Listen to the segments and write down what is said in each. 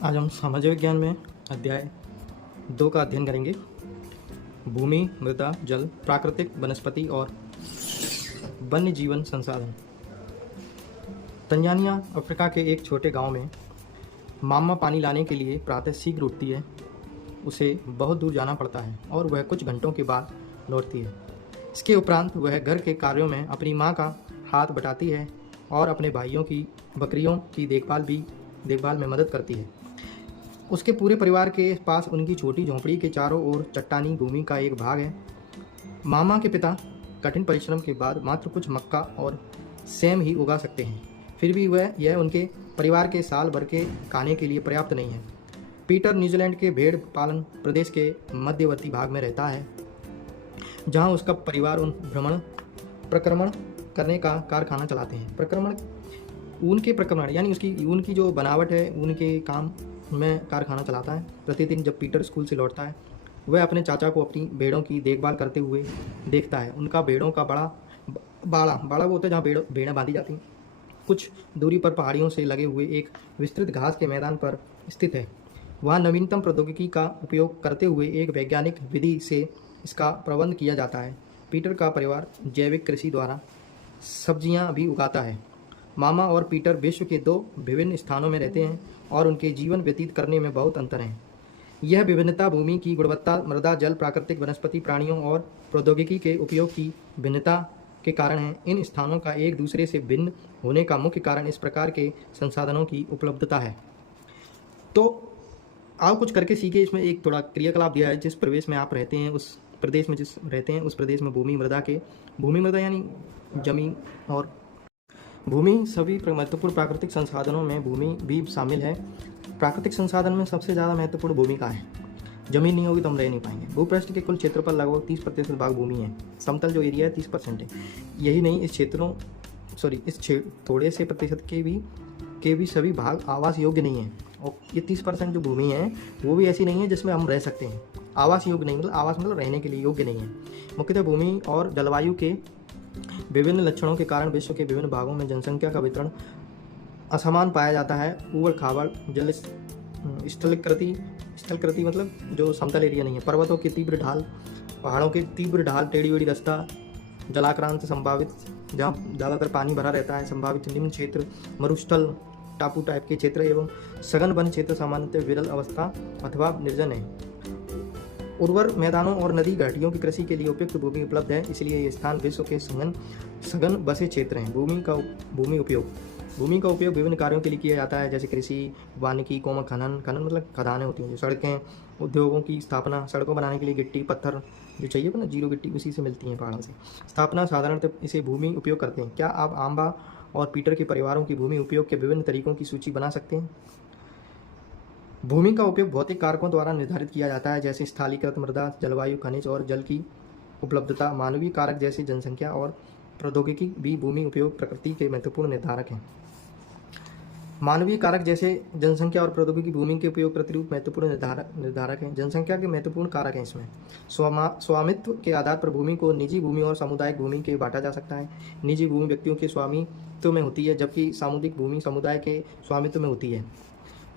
आज हम सामाजिक विज्ञान में अध्याय 2 का अध्ययन करेंगे। भूमि, मृदा, जल, प्राकृतिक वनस्पति और वन्य जीवन संसाधन। तंजानिया, अफ्रीका के एक छोटे गांव में मामा पानी लाने के लिए प्रातः शीघ्र उठती है। उसे बहुत दूर जाना पड़ता है और वह कुछ घंटों के बाद लौटती है। इसके उपरांत वह घर के कार्यों में अपनी माँ का हाथ बटाती है और अपने भाइयों की बकरियों की देखभाल में मदद करती है। उसके पूरे परिवार के पास उनकी छोटी झोंपड़ी के चारों ओर चट्टानी भूमि का एक भाग है। मामा के पिता कठिन परिश्रम के बाद मात्र कुछ मक्का और सेम ही उगा सकते हैं, फिर भी यह उनके परिवार के साल भर के खाने के लिए पर्याप्त नहीं है। पीटर न्यूजीलैंड के भेड़ पालन प्रदेश के मध्यवर्ती भाग में रहता है, जहां उसका परिवार प्रक्रमण करने का कारखाना चलाते हैं। ऊन के प्रक्रमण यानी उसकी ऊन की जो बनावट है, ऊन के काम में कारखाना चलाता है। प्रतिदिन जब पीटर स्कूल से लौटता है, वह अपने चाचा को अपनी भेड़ों की देखभाल करते हुए देखता है। उनका भेड़ों का बाड़ा वो होता है जहाँ भेड़ें बांधी जाती हैं, कुछ दूरी पर पहाड़ियों से लगे हुए एक विस्तृत घास के मैदान पर स्थित है। वहाँ नवीनतम प्रौद्योगिकी का उपयोग करते हुए एक वैज्ञानिक विधि से इसका प्रबंध किया जाता है। पीटर का परिवार जैविक कृषि द्वारा सब्जियां भी उगाता है। मामा और पीटर विश्व के 2 विभिन्न स्थानों में रहते हैं और उनके जीवन व्यतीत करने में बहुत अंतर है। यह विभिन्नता भूमि की गुणवत्ता, मृदा, जल, प्राकृतिक वनस्पति, प्राणियों और प्रौद्योगिकी के उपयोग की भिन्नता के कारण है। इन स्थानों का एक दूसरे से भिन्न होने का मुख्य कारण इस प्रकार के संसाधनों की उपलब्धता है। तो आओ कुछ करके सीखे। इसमें एक थोड़ा क्रियाकलाप दिया है। जिस प्रदेश में आप रहते हैं, उस प्रदेश में भूमि मृदा यानी जमीन और भूमि, सभी महत्वपूर्ण प्राकृतिक संसाधनों में भूमि भी शामिल है। प्राकृतिक संसाधन में सबसे ज़्यादा महत्वपूर्ण भूमि का है। जमीन नहीं होगी तो हम रह नहीं पाएंगे। भूपृष्ठ के कुल क्षेत्र पर लगभग 30% भाग भूमि है। समतल जो एरिया है 30% है। यही नहीं, इस थोड़े से प्रतिशत के भी सभी भाग आवास योग्य नहीं है। और ये 30% जो भूमि है वो भी ऐसी नहीं है जिसमें हम रह सकते हैं। आवास योग्य नहीं, आवास मतलब रहने के लिए योग्य नहीं है। मुख्यतः भूमि और जलवायु के विभिन्न लक्षणों के कारण विश्व के विभिन्न भागों में जनसंख्या का वितरण असमान पाया जाता है। ऊबड़ खाबड़ जल स्थलकृति मतलब जो समतल एरिया नहीं है। पर्वतों की तीव्र ढाल, पहाड़ों की तीव्र ढाल, टेढ़ी बेढ़ी रास्ता, जलाक्रांत संभावित जहाँ ज़्यादातर पानी भरा रहता है, संभावित निम्न क्षेत्र, मरुस्थल, टापू टाइप के क्षेत्र एवं सघन वन क्षेत्र सामान्यतः विरल अवस्था अथवा निर्जन है। उर्वर मैदानों और नदी घाटियों की कृषि के लिए उपयुक्त भूमि उपलब्ध है, इसलिए ये स्थान विश्व के सघन बसे क्षेत्र हैं। भूमि का उपयोग विभिन्न कार्यों के लिए किया जाता है, जैसे कृषि, वानिकी, खनन मतलब खदानें होती हैं, जो सड़कें, उद्योगों की स्थापना, सड़कों बनाने के लिए गिट्टी पत्थर जो चाहिए ना, जीरो गिट्टी उसी से मिलती है पहाड़ों से। स्थापना साधारणतः इसे भूमि उपयोग करते हैं। क्या आप आम्बा और पीटर के परिवारों की भूमि उपयोग के विभिन्न तरीकों की सूची बना सकते हैं? भूमि का उपयोग भौतिक कारकों द्वारा निर्धारित किया जाता है, जैसे स्थलीकृत मृदा, जलवायु, खनिज और जल की उपलब्धता। मानवीय कारक जैसे जनसंख्या और प्रौद्योगिकी भी भूमि उपयोग प्रकृति के महत्वपूर्ण निर्धारक हैं। मानवीय कारक जैसे जनसंख्या और प्रौद्योगिकी भूमि के उपयोग प्रतिरूप महत्वपूर्ण निर्धारक हैं। जनसंख्या के महत्वपूर्ण कारक हैं। इसमें स्वामित्व के आधार पर भूमि को निजी भूमि और सामुदायिक भूमि के बांटा जा सकता है। निजी भूमि व्यक्तियों के स्वामित्व में होती है, जबकि सामुदायिक भूमि समुदाय के स्वामित्व में होती है।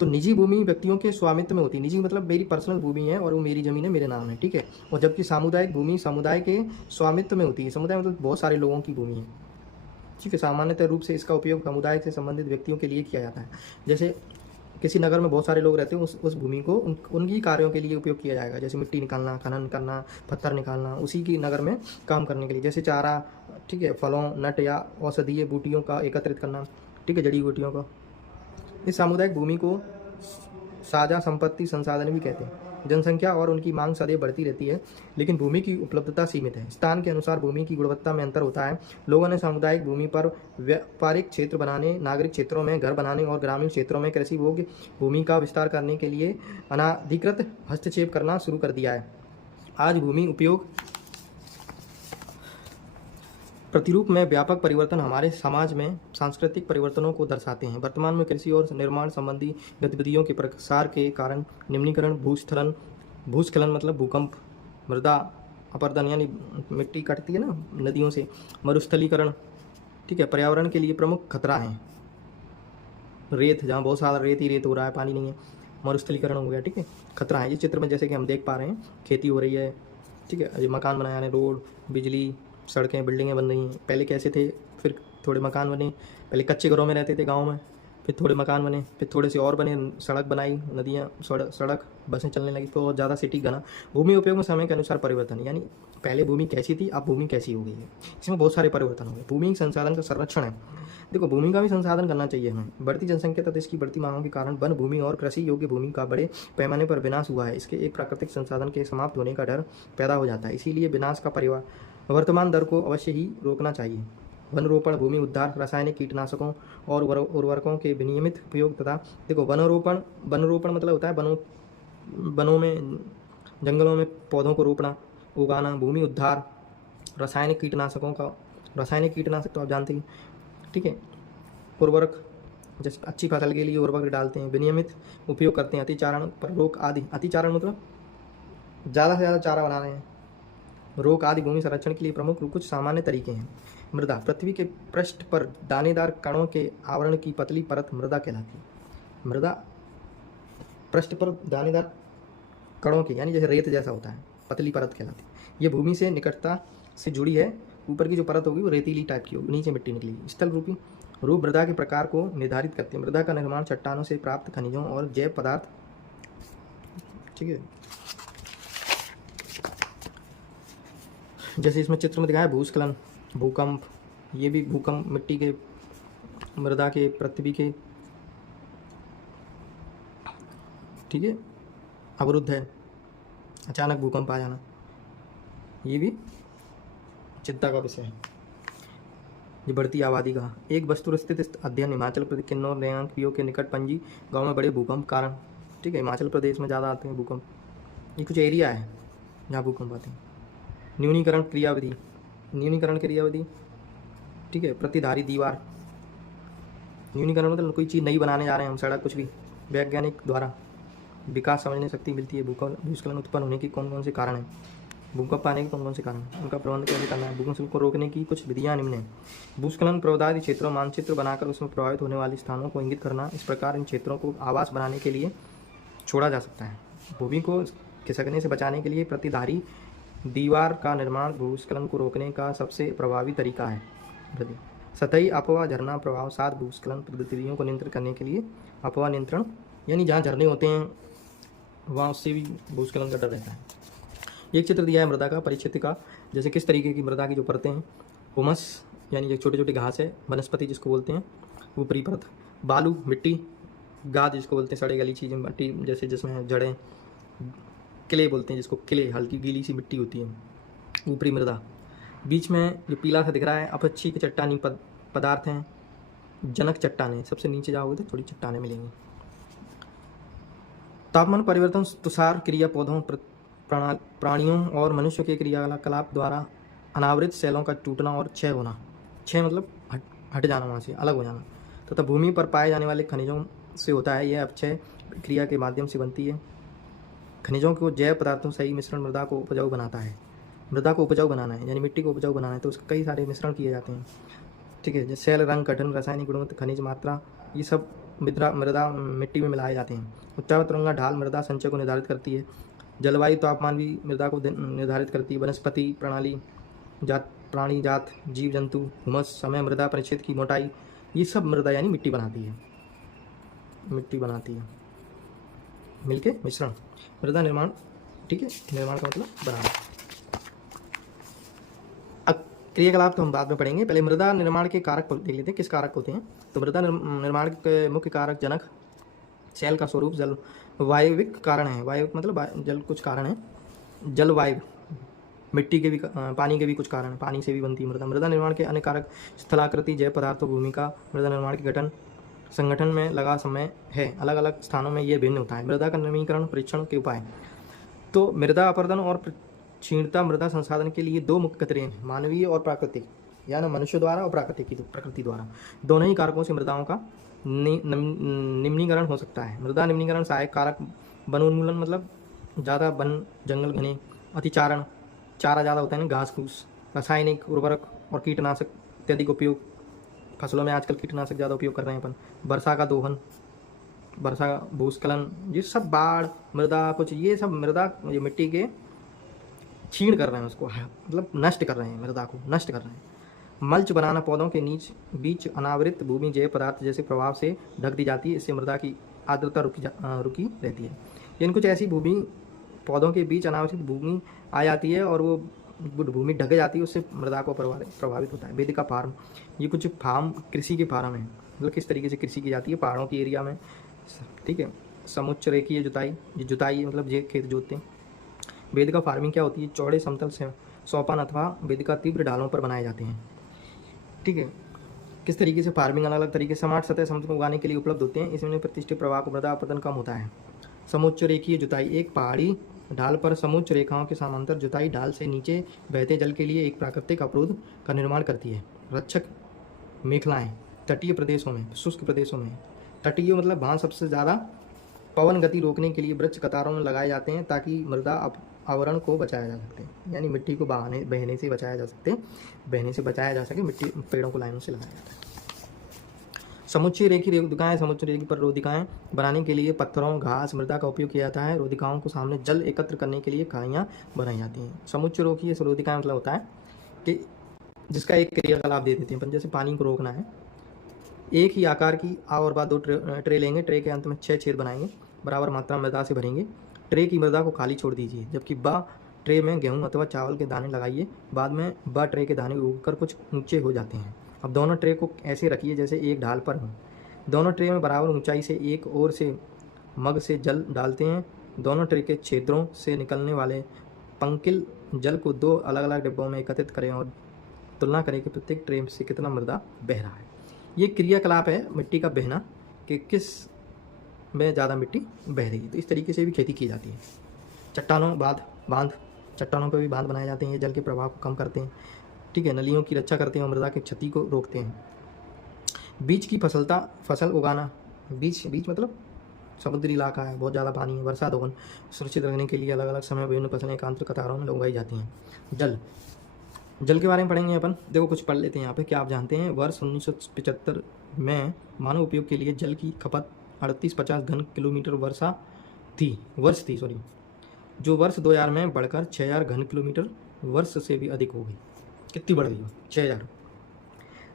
तो निजी भूमि व्यक्तियों के स्वामित्व में होती है। निजी मतलब मेरी पर्सनल भूमि है और वो मेरी ज़मीन है, मेरे नाम है, ठीक है। और जबकि सामुदायिक भूमि समुदाय के स्वामित्व में होती है। समुदाय मतलब बहुत सारे लोगों की भूमि है, ठीक है। सामान्यतः रूप से इसका उपयोग समुदाय से संबंधित व्यक्तियों के लिए किया जाता है। जैसे किसी नगर में बहुत सारे लोग रहते हैं, उस भूमि को उनकी कार्यों के लिए उपयोग किया जाएगा, जैसे मिट्टी निकालना, खनन करना, पत्थर निकालना, उसी की नगर में काम करने के लिए। जैसे चारा, ठीक है, फलों, नट या औषधीय बूटियों का एकत्रित करना, ठीक है, जड़ी बूटियों का। इस सामुदायिक भूमि को साझा संपत्ति संसाधन भी कहते हैं। जनसंख्या और उनकी मांग सदैव बढ़ती रहती है, लेकिन भूमि की उपलब्धता सीमित है। स्थान के अनुसार भूमि की गुणवत्ता में अंतर होता है। लोगों ने सामुदायिक भूमि पर व्यापारिक क्षेत्र बनाने, नागरिक क्षेत्रों में घर बनाने और ग्रामीण क्षेत्रों में कृषि भोग्य भूमि का विस्तार करने के लिए अनाधिकृत हस्तक्षेप करना शुरू कर दिया है। आज भूमि उपयोग प्रतिरूप में व्यापक परिवर्तन हमारे समाज में सांस्कृतिक परिवर्तनों को दर्शाते हैं। वर्तमान में कृषि और निर्माण संबंधी गतिविधियों के प्रसार के कारण निम्नीकरण, भूस्खलन मतलब भूकंप, मृदा अपरदन यानी मिट्टी कटती है ना नदियों से, मरुस्थलीकरण, ठीक है, पर्यावरण के लिए प्रमुख खतरा है। रेत, जहाँ बहुत सारा रेत ही रेत हो रहा है, पानी नहीं है। मरुस्थलीकरण हो गया, ठीक है, खतरा है। इस चित्र में जैसे कि हम देख पा रहे हैं खेती हो रही है, ठीक है, ये मकान बनाए जा रहे हैं, रोड, बिजली, सड़कें, बिल्डिंगें बन रही हैं। पहले कैसे थे, फिर थोड़े मकान बने, पहले कच्चे घरों में रहते थे गाँव में, फिर थोड़े मकान बने, फिर थोड़े से और बने, सड़क बनाई, नदियाँ, सड़क, बसें चलने लगी, तो और ज़्यादा सिटी घना। भूमि उपयोग में समय के अनुसार परिवर्तन, यानी पहले भूमि कैसी थी, अब भूमि कैसी हो गई है, इसमें बहुत सारे परिवर्तन हो गए। भूमि एक संसाधन का संरक्षण है। देखो, भूमि का भी संसाधन करना चाहिए हमें। बढ़ती जनसंख्या तथा इसकी बढ़ती मांगों के कारण वन भूमि और कृषि योग्य भूमि का बड़े पैमाने पर विनाश हुआ है। इसके एक प्राकृतिक संसाधन के समाप्त होने का डर पैदा हो जाता है। इसीलिए विनाश का वर्तमान दर को अवश्य ही रोकना चाहिए। वन रोपण, भूमि उद्धार, रासायनिक कीटनाशकों और उर्वरकों के विनियमित उपयोग तथा देखो, वन रोपण मतलब होता है वनों में, जंगलों में पौधों को रोपना, उगाना। भूमि उद्धार, रासायनिक कीटनाशक तो आप जानते हैं, ठीक है। उर्वरक, जैसे अच्छी फसल के लिए उर्वरक डालते हैं। विनियमित उपयोग करते हैं। अतिचारण पर रोक आदि। अतिचारण मतलब ज़्यादा से ज़्यादा चारा बना रहे हैं। रोक आदि भूमि संरक्षण के लिए प्रमुख कुछ सामान्य तरीके हैं। मृदा, पृथ्वी के पृष्ठ पर दानेदार कणों के आवरण की पतली परत मृदा कहलाती है। मृदा पृष्ठ पर दानेदार कणों की, यानी जैसे रेत जैसा होता है, पतली परत कहलाती है। ये भूमि से निकटता से जुड़ी है। ऊपर की जो परत होगी वो रेतीली टाइप की होगी, नीचे मिट्टी निकलेगी। स्थल रूपी रूप मृदा के प्रकार को निर्धारित करते हैं। मृदा का निर्माण चट्टानों से प्राप्त खनिजों और जैव पदार्थ, ठीक है, जैसे इसमें चित्र में दिखाया भूस्खलन, भूकंप, ये भी भूकंप मिट्टी के, मृदा के, पृथ्वी के, ठीक है, अवरुद्ध है, अचानक भूकंप आ जाना, ये भी चिंता का विषय है। ये बढ़ती आबादी का एक वस्तु स्थित अध्ययन, हिमाचल प्रदेश किन्नौर रेंगांग के निकट पंजी गांव में बड़े भूकंप कारण, ठीक है, हिमाचल प्रदेश में ज़्यादा आते हैं भूकंप। ये कुछ एरिया है जहाँ भूकंप आते हैं। न्यूनीकरण क्रियाविधि, ठीक है, प्रतिधारी दीवार। न्यूनीकरण मतलब कोई चीज़ नई बनाने जा रहे हैं हम, सड़क, कुछ भी, वैज्ञानिक द्वारा विकास समझने शक्ति मिलती है। भूस्खलन उत्पन्न होने के कौन कौन से कारण हैं, भूकंप आने के कौन कौन से कारण, उनका प्रबंधन कैसे करना है। भूस्खलन को रोकने की कुछ विधियाँ निम्न हैं। भूस्खलन प्रभावित क्षेत्रों मानचित्र बनाकर उसमें प्रभावित होने वाले स्थानों को इंगित करना। इस प्रकार इन क्षेत्रों को आवास बनाने के लिए छोड़ा जा सकता है। भूमि को खिसकने से बचाने के लिए प्रतिधारी दीवार का निर्माण भूस्खलन को रोकने का सबसे प्रभावी तरीका है। सतही अपवाह, झरना प्रभाव, साथ भूस्खलन गतिविधियों को नियंत्रित करने के लिए अपवाह नियंत्रण, यानी जहाँ झरने होते हैं वहाँ उससे भी भूस्खलन का डर रहता है। एक चित्र दिया है मृदा का परिचिति का, जैसे किस तरीके की मृदा की जो परतें हैं। हुमस, यानी जो छोटे छोटे घास है, वनस्पति जिसको बोलते हैं, ऊपरी परत। बालू, मिट्टी, गाद जिसको बोलते हैं, सड़े गली चीज़ें, मिट्टी जैसे जिसमें जड़ें। किले बोलते हैं जिसको, किले, हल्की गीली सी मिट्टी होती है, ऊपरी मृदा। बीच में जो पीला सा दिख रहा है अपक्षी के चट्टानी पदार्थ हैं, जनक चट्टानें। सबसे नीचे जाओगे तो थोड़ी चट्टानें मिलेंगी। तापमान परिवर्तन, तुषार क्रिया, पौधों, प्राणियों और मनुष्य के क्रियाकलाप द्वारा अनावृत सेलों का टूटना और क्षय होना। क्षय मतलब हट जाना, वहाँ से अलग हो जाना। तथा भूमि पर पाए जाने वाले खनिजों से होता है। यह अपक्षय क्रिया के माध्यम से बनती है। खनिजों को जैव पदार्थों सही मिश्रण मृदा को उपजाऊ बनाता है। मृदा को उपजाऊ बनाना है, यानी मिट्टी को उपजाऊ बनाना है, तो उसके कई सारे मिश्रण किए जाते हैं, ठीक है। जैसे सेल, रंग, गठन, रासायनिक गुण, खनिज मात्रा, ये सब मृदा मिट्टी में मिलाए जाते हैं। उच्चावत तरंगा ढाल मृदा संचय को निर्धारित करती है। जलवायु, तापमान भी मृदा को निर्धारित करती है। वनस्पति प्रणाली, प्राणी जात, जीव जंतु, हुमस, समय, मृदा परिच्छेद की मोटाई, ये सब मृदा यानी मिट्टी बनाती है। मिलके मिश्रण, मृदा निर्माण, ठीक है, निर्माण का मतलब बनाना। अब क्रियाकलाप तो हम बाद में पढ़ेंगे, पहले मृदा निर्माण के कारक देख लेते हैं, किस कारक होते हैं। तो मृदा निर्माण के मुख्य कारक जनक, सेल का स्वरूप, जल वायविक कारण है। वायु मतलब जल कुछ कारण है, जलवायु, मिट्टी के भी, पानी के भी कुछ कारण, पानी से भी बनती है मृदा। मृदा निर्माण के अन्य कारक स्थलाकृति, जैव पदार्थों, भूमिका, मृदा निर्माण के गठन संगठन में लगा समय है। अलग अलग स्थानों में ये भिन्न होता है। मृदा का नवीनीकरण, परीक्षण के उपाय। तो मृदा अपरदन और क्षीणता मृदा संसाधन के लिए दो मुख्य खतरे हैं, मानवीय और प्राकृतिक, यानी मनुष्य द्वारा और प्रकृति द्वारा। दोनों ही कारकों से मृदाओं का निम्नीकरण हो सकता है। मृदा निम्नीकरण सहायक कारक, वनोन्मूलन मतलब ज़्यादा वन जंगल घने, अतिचारण, चारा ज़्यादा होता है ना, घास फूस, रासायनिक उर्वरक और कीटनाशक इत्यादि का उपयोग। फसलों में आजकल कीटनाशक ज़्यादा उपयोग कर रहे हैं अपन। वर्षा का दोहन, वर्षा, भूस्खलन, ये सब बाढ़, मृदा कुछ, ये सब मृदा, ये मिट्टी के छीण कर रहे हैं उसको, मतलब नष्ट कर रहे हैं, मृदा को नष्ट कर रहे हैं। मल्च बनाना, पौधों के बीच अनावृत भूमि जैव पदार्थ जैसे प्रभाव से ढक दी जाती है, इससे मृदा की आर्द्रता रुकी रहती है। यानी कुछ ऐसी भूमि, पौधों के बीच अनावृत भूमि आ जाती है और वो भूमि ढक जाती है, उससे मृदा को प्रभावित होता है। वेदिका फार्म, ये कुछ फार्म, कृषि के फार्म है, मतलब किस तरीके से कृषि की जाती है पहाड़ों की एरिया में, ठीक है। समुच्च रेखीय जुताई, ये जुताई मतलब ये खेत जोतते हैं। वेदिका फार्मिंग क्या होती है? चौड़े समतल से सोपान अथवा वेदिका तीव्र ढालों पर बनाए जाते हैं, ठीक है। किस तरीके से फार्मिंग अलग अलग तरीके से समान सतह समतल उगाने के लिए उपलब्ध होते हैं। इसमें प्रतिष्ठित प्रवाह को मृदा अपतन कम होता है। समुच्च रेखीय जुताई, एक पहाड़ी ढाल पर समुच्च रेखाओं के समांतर जुताई ढाल से नीचे बहते जल के लिए एक प्राकृतिक अवरोध का निर्माण करती है। रक्षक मेखलाएं, तटीय प्रदेशों में, शुष्क प्रदेशों में, तटीय मतलब वहाँ सबसे ज़्यादा पवन गति रोकने के लिए वृक्ष कतारों में लगाए जाते हैं ताकि मृदा आवरण को बचाया जा सकते, यानी मिट्टी को बहने से बचाया जा सके, मिट्टी पेड़ों को लाइनों से लगाया जाता है। समुच्चय रेखी रोधिकाएं, समुच्चय रेखी पर रोधिकाएं बनाने के लिए पत्थरों, घास, मृदा का उपयोग किया जाता है। रोधिकाओं को सामने जल एकत्र करने के लिए खाइयाँ बनाई जाती हैं। समुच्चय रेखी रोधिकाएं मतलब होता है कि जिसका एक क्रियाकलाप दे देते हैं, जैसे पानी को रोकना है। एक ही आकार की और बाद दो ट्रे लेंगे, ट्रे के अंत में 6 छेद बनाएंगे, बराबर मात्रा मृदा से भरेंगे। ट्रे की मृदा को खाली छोड़ दीजिए, जबकि ट्रे में गेहूं अथवा चावल के दाने लगाइए। बाद में ट्रे के दाने उगकर कुछ ऊंचे हो जाते हैं। अब दोनों ट्रे को ऐसे रखिए जैसे एक ढाल पर हों। दोनों ट्रे में बराबर ऊंचाई से एक ओर से मग से जल डालते हैं। दोनों ट्रे के छेदों से निकलने वाले पंकिल जल को 2 अलग अलग डिब्बों में एकत्रित करें और तुलना करें कि प्रत्येक ट्रे से कितना मृदा बह रहा है। ये क्रियाकलाप है मिट्टी का बहना, कि किस में ज़्यादा मिट्टी बह रही है। तो इस तरीके से भी खेती की जाती है। चट्टानों बांध, चट्टानों पर भी बांध बनाए जाते हैं, ये जल के प्रभाव को कम करते हैं, ठीक है। नलियों की रक्षा करते हैं और मृदा की क्षति को रोकते हैं। बीज की फसल उगाना, बीज मतलब समुद्री इलाका है, बहुत ज़्यादा पानी है, वर्षा दोहन सुरक्षित रखने के लिए अलग अलग समय विभिन्न फसलें एकांतर कतारों में उगाई जाती हैं। जल के बारे में पढ़ेंगे अपन, देखो कुछ पढ़ लेते हैं यहाँ पे। क्या आप जानते हैं वर्ष 1975 में मानव उपयोग के लिए जल की खपत 3850 घन किलोमीटर वर्ष थी, जो वर्ष 2000 में बढ़कर 6000 घन किलोमीटर वर्ष से भी अधिक हो गई। कितनी बढ़ गई हो? 6000।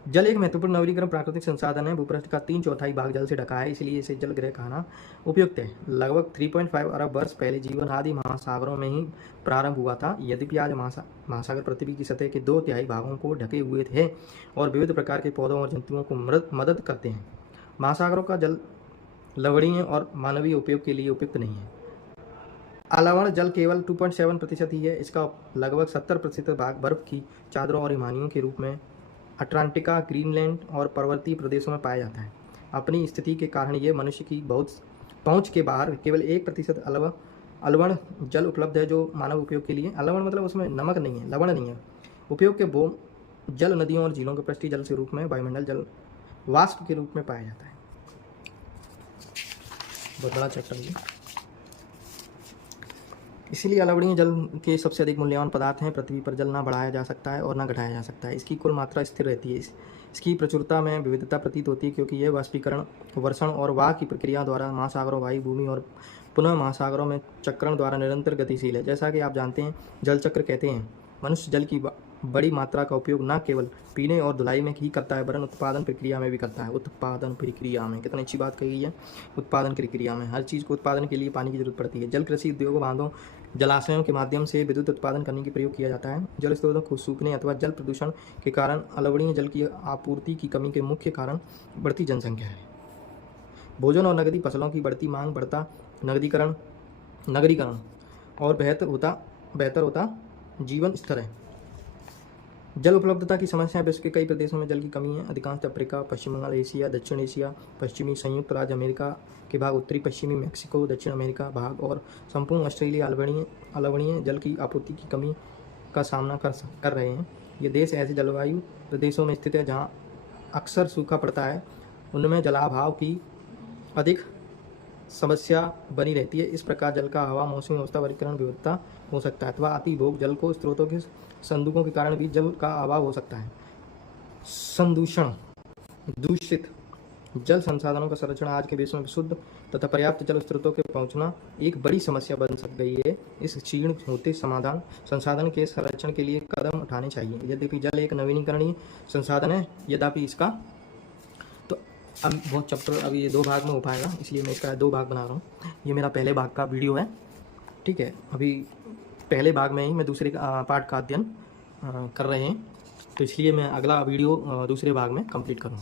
जल एक महत्वपूर्ण नवीकरण प्राकृतिक संसाधन है। भूपृष्ठ का 3/4 भाग जल से ढका है, इसलिए इसे जल ग्रह कहना उपयुक्त है। लगभग 3.5 अरब वर्ष पहले जीवन आदि महासागरों में ही प्रारंभ हुआ था। यद्यपि आज महासागर पृथ्वी की सतह के 2/3 भागों को ढके हुए थे और विविध प्रकार के पौधों और जंतुओं को मदद करते हैं। महासागरों का जल लवणीय और मानवीय उपयोग के लिए उपयुक्त नहीं है। अलवण जल केवल 2.7% ही है। इसका लगभग 70% भाग बर्फ की चादरों और हिमानियों के रूप में अटलांटिका, ग्रीनलैंड और पर्वतीय प्रदेशों में पाया जाता है। अपनी स्थिति के कारण ये मनुष्य की बहुत पहुंच के बाहर केवल 1% अलवण जल उपलब्ध है, जो मानव उपयोग के लिए, अलवण मतलब उसमें नमक नहीं है, लवण नहीं है, उपयोग के जल नदियों और झीलों के पृष्ठीय जल के रूप में, वायुमंडल जल वाष्प के रूप में पाया जाता है। बहुत बड़ा चैप्टर है, इसीलिए अलवणीय जल के सबसे अधिक मूल्यवान पदार्थ हैं। पृथ्वी पर जल ना बढ़ाया जा सकता है और ना घटाया जा सकता है। इसकी कुल मात्रा स्थिर रहती है। इसकी प्रचुरता में विविधता प्रतीत होती है, क्योंकि यह वाष्पीकरण, वर्षण और वाह की प्रक्रिया द्वारा महासागरों, वायु, भूमि और पुनः महासागरों में चक्रण द्वारा निरंतर गतिशील है। जैसा कि आप जानते हैं, जल चक्र कहते हैं। मनुष्य जल की बड़ी मात्रा का उपयोग न केवल पीने और धुलाई में ही करता है, वरन उत्पादन प्रक्रिया में भी करता है। उत्पादन प्रक्रिया में, कितनी अच्छी बात कही है। उत्पादन प्रक्रिया में हर चीज़ को उत्पादन के लिए पानी की जरूरत पड़ती है। जल कृषि उद्योगों, बांधों, जलाशयों के माध्यम से विद्युत उत्पादन करने के प्रयोग किया जाता है। जल स्रोतों को सूखने अथवा जल प्रदूषण के कारण अलवणीय जल की आपूर्ति की कमी के मुख्य कारण बढ़ती जनसंख्या है, भोजन और नकदी फसलों की बढ़ती मांग, बढ़ता नगरीकरण और बेहतर होता जीवन स्तर है। जल उपलब्धता की समस्या, विश्व के कई प्रदेशों में जल की कमी है। अधिकांश अफ्रीका, पश्चिम बंगाल, एशिया, दक्षिण एशिया, पश्चिमी संयुक्त राज्य अमेरिका के भाग, उत्तरी पश्चिमी मैक्सिको, दक्षिण अमेरिका भाग और संपूर्ण ऑस्ट्रेलिया अलवणीय जल की आपूर्ति की कमी का सामना कर रहे हैं। ये देश ऐसे जलवायु प्रदेशों में स्थित है जहाँ अक्सर सूखा पड़ता है। उनमें जलाभाव की अधिक समस्या बनी रहती है। इस प्रकार जल का हवा, मौसमी अवस्था, वर्गीकरण विविधता हो सकता है अथवा अतिभोग जल को स्रोतों के संदूकों के कारण भी जल का अभाव हो सकता है। संदूषण, दूषित जल संसाधनों का संरक्षण आज के विश्व में शुद्ध तथा पर्याप्त जल स्रोतों के पहुंचना एक बड़ी समस्या बन सक गई है। इस क्षीण होते संसाधन के संरक्षण के लिए कदम उठाने चाहिए। यद्यपि जल एक नवीनीकरणीय संसाधन है, यद्यपि इसका तो अब बहुत चैप्टर अभी ये 2 भाग में हो पाएगा, इसलिए मैं इसका 2 भाग बना रहा हूँ। ये मेरा पहले भाग का वीडियो है, ठीक है। अभी पहले भाग में ही मैं दूसरे पार्ट का अध्ययन कर रहे हैं, तो इसलिए मैं अगला वीडियो दूसरे भाग में कंप्लीट करूँगा।